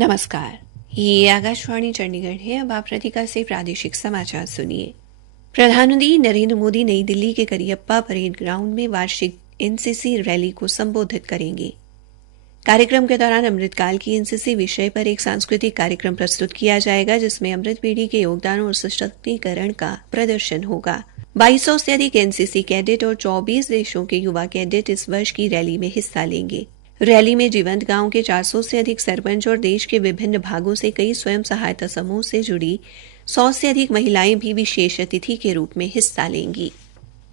नमस्कार, ये आकाशवाणी चंडीगढ़ है। अब आप राधिका से प्रादेशिक समाचार सुनिए। प्रधानमंत्री नरेंद्र मोदी नई दिल्ली के करियप्पा परेड ग्राउंड में वार्षिक एनसीसी रैली को संबोधित करेंगे। कार्यक्रम के दौरान अमृतकाल की एनसीसी विषय पर एक सांस्कृतिक कार्यक्रम प्रस्तुत किया जाएगा, जिसमें अमृत पीढ़ी के योगदान और सशक्तिकरण का प्रदर्शन होगा। 2200 से अधिक एनसीसी कैडेट और 24 देशों के युवा कैडेट इस वर्ष की रैली में हिस्सा लेंगे। रैली में जीवंत गांव के 400 से अधिक सरपंच और देश के विभिन्न भागों से कई स्वयं सहायता समूह से जुड़ी 100 से अधिक महिलाएं भी विशेष अतिथि के रूप में हिस्सा लेंगी।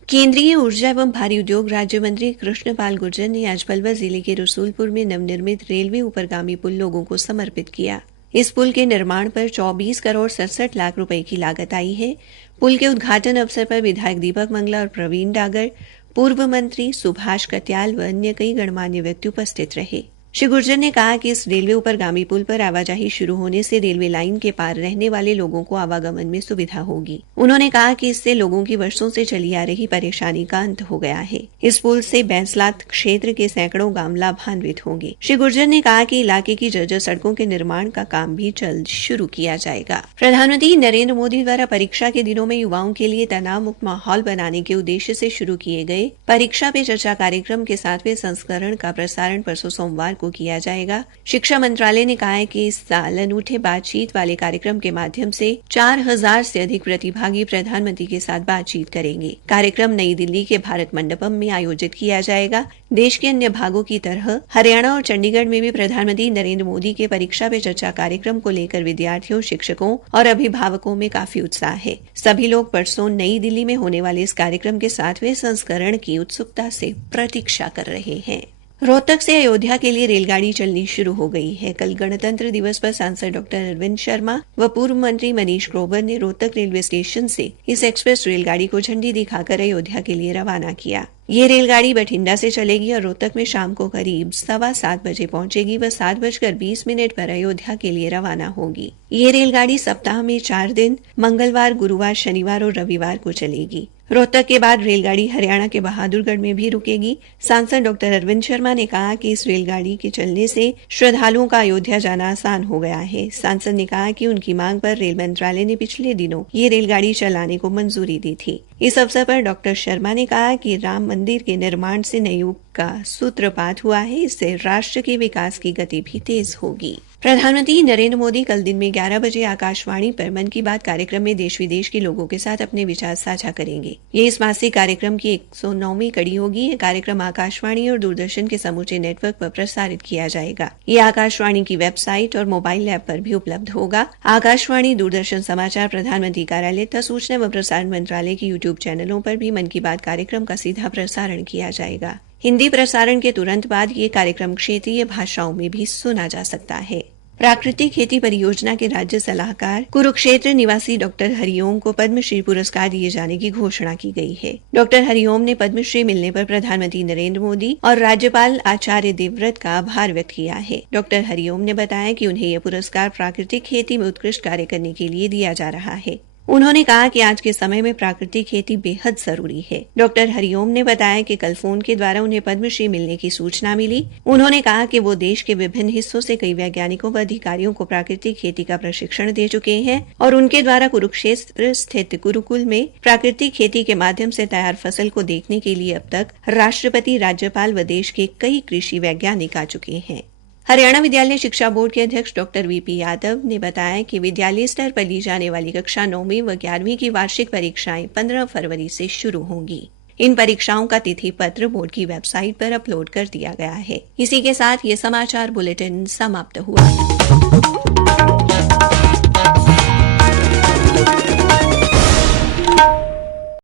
केंद्रीय ऊर्जा एवं भारी उद्योग राज्य मंत्री कृष्ण पाल गुर्जर ने आज पलवल जिले के रसूलपुर में नवनिर्मित रेलवे ऊपरगामी पुल लोगों को समर्पित किया। इस पुल के निर्माण पर 24 करोड़ 67 लाख रुपए की लागत आई है। पुल के उद्घाटन अवसर पर विधायक दीपक मंगला और प्रवीण डागर, पूर्व मंत्री सुभाष कत्याल व अन्य कई गणमान्य व्यक्ति उपस्थित रहे। श्री गुर्जर ने कहा कि इस रेलवे ऊपरगामी पुल पर आवाजाही शुरू होने से रेलवे लाइन के पार रहने वाले लोगों को आवागमन में सुविधा होगी। उन्होंने कहा कि इससे लोगों की वर्षों से चली आ रही परेशानी का अंत हो गया है। इस पुल से बैंसलात क्षेत्र के सैकड़ों गांव लाभान्वित होंगे। श्री गुर्जर ने कहा कि इलाके की जर्जर सड़कों के निर्माण का काम भी जल्द शुरू किया जाएगा। प्रधानमंत्री नरेंद्र मोदी द्वारा परीक्षा के दिनों में युवाओं के लिए तनाव मुक्त माहौल बनाने के उद्देश्य से शुरू किए गए परीक्षा पे चर्चा कार्यक्रम के 7वें संस्करण का प्रसारण परसों सोमवार को किया जाएगा। शिक्षा मंत्रालय ने कहा है कि इस साल अनूठे बातचीत वाले कार्यक्रम के माध्यम से 4000 से अधिक प्रतिभागी प्रधानमंत्री के साथ बातचीत करेंगे। कार्यक्रम नई दिल्ली के भारत मंडपम में आयोजित किया जाएगा। देश के अन्य भागों की तरह हरियाणा और चंडीगढ़ में भी प्रधानमंत्री नरेंद्र मोदी के परीक्षा पे चर्चा कार्यक्रम को लेकर विद्यार्थियों, शिक्षकों और अभिभावकों में काफी उत्साह है। सभी लोग परसों नई दिल्ली में होने वाले इस कार्यक्रम के 7वें संस्करण की उत्सुकता से प्रतीक्षा कर रहे हैं। रोहतक से अयोध्या के लिए रेलगाड़ी चलनी शुरू हो गई है। कल गणतंत्र दिवस पर सांसद डॉक्टर अरविंद शर्मा व पूर्व मंत्री मनीष ग्रोवर ने रोहतक रेलवे स्टेशन से इस एक्सप्रेस रेलगाड़ी को झंडी दिखाकर अयोध्या के लिए रवाना किया। ये रेलगाड़ी बठिंडा से चलेगी और रोहतक में शाम को करीब 7:15 बजे पहुंचेगी व 7:20 पर अयोध्या के लिए रवाना होगी। ये रेलगाड़ी सप्ताह में 4 दिन मंगलवार, गुरुवार, शनिवार और रविवार को चलेगी। रोहतक के बाद रेलगाड़ी हरियाणा के बहादुरगढ़ में भी रुकेगी। सांसद डॉक्टर अरविंद शर्मा ने कहा कि इस रेलगाड़ी के चलने से श्रद्धालुओं का अयोध्या जाना आसान हो गया है। सांसद ने कहा कि उनकी मांग पर रेल मंत्रालय ने पिछले दिनों ये रेलगाड़ी चलाने को मंजूरी दी थी। इस अवसर पर डॉक्टर शर्मा ने कहा कि राम मंदिर के निर्माण से नए युग का सूत्रपात हुआ है। इससे राष्ट्र के विकास की गति भी तेज होगी। प्रधानमंत्री नरेंद्र मोदी कल दिन में 11 बजे आकाशवाणी पर मन की बात कार्यक्रम में देश विदेश के लोगों के साथ अपने विचार साझा करेंगे। ये इस मासिक कार्यक्रम की 109वीं कड़ी होगी। यह कार्यक्रम आकाशवाणी और दूरदर्शन के समूचे नेटवर्क पर प्रसारित किया जाएगा। ये आकाशवाणी की वेबसाइट और मोबाइल ऐप पर भी उपलब्ध होगा। आकाशवाणी, दूरदर्शन समाचार, प्रधानमंत्री कार्यालय तथा सूचना व प्रसारण मंत्रालय के यूट्यूब चैनलों पर भी मन की बात कार्यक्रम का सीधा प्रसारण किया जाएगा। हिंदी प्रसारण के तुरंत बाद ये कार्यक्रम क्षेत्रीय भाषाओं में भी सुना जा सकता है। प्राकृतिक खेती परियोजना के राज्य सलाहकार कुरुक्षेत्र निवासी डॉक्टर हरिओम को पद्मश्री पुरस्कार दिए जाने की घोषणा की गई है। डॉक्टर हरिओम ने पद्मश्री मिलने पर प्रधानमंत्री नरेंद्र मोदी और राज्यपाल आचार्य देवव्रत का आभार व्यक्त किया है। डॉक्टर हरिओम ने बताया कि उन्हें यह पुरस्कार प्राकृतिक खेती में उत्कृष्ट कार्य करने के लिए दिया जा रहा है। उन्होंने कहा कि आज के समय में प्राकृतिक खेती बेहद जरूरी है। डॉक्टर हरिओम ने बताया कि कल फोन के द्वारा उन्हें पद्मश्री मिलने की सूचना मिली। उन्होंने कहा कि वो देश के विभिन्न हिस्सों से कई वैज्ञानिकों व अधिकारियों को प्राकृतिक खेती का प्रशिक्षण दे चुके हैं और उनके द्वारा कुरुक्षेत्र स्थित गुरुकुल में प्राकृतिक खेती के माध्यम से तैयार फसल को देखने के लिए अब तक राष्ट्रपति, राज्यपाल व देश के कई कृषि वैज्ञानिक आ चुके हैं। हरियाणा विद्यालय शिक्षा बोर्ड के अध्यक्ष डॉक्टर वीपी यादव ने बताया कि विद्यालय स्तर पर ली जाने वाली कक्षा 9वीं व 11वीं की वार्षिक परीक्षाएं 15 फरवरी से शुरू होंगी। इन परीक्षाओं का तिथि पत्र बोर्ड की वेबसाइट पर अपलोड कर दिया गया है। इसी के साथ ये समाचार बुलेटिन समाप्त हुआ।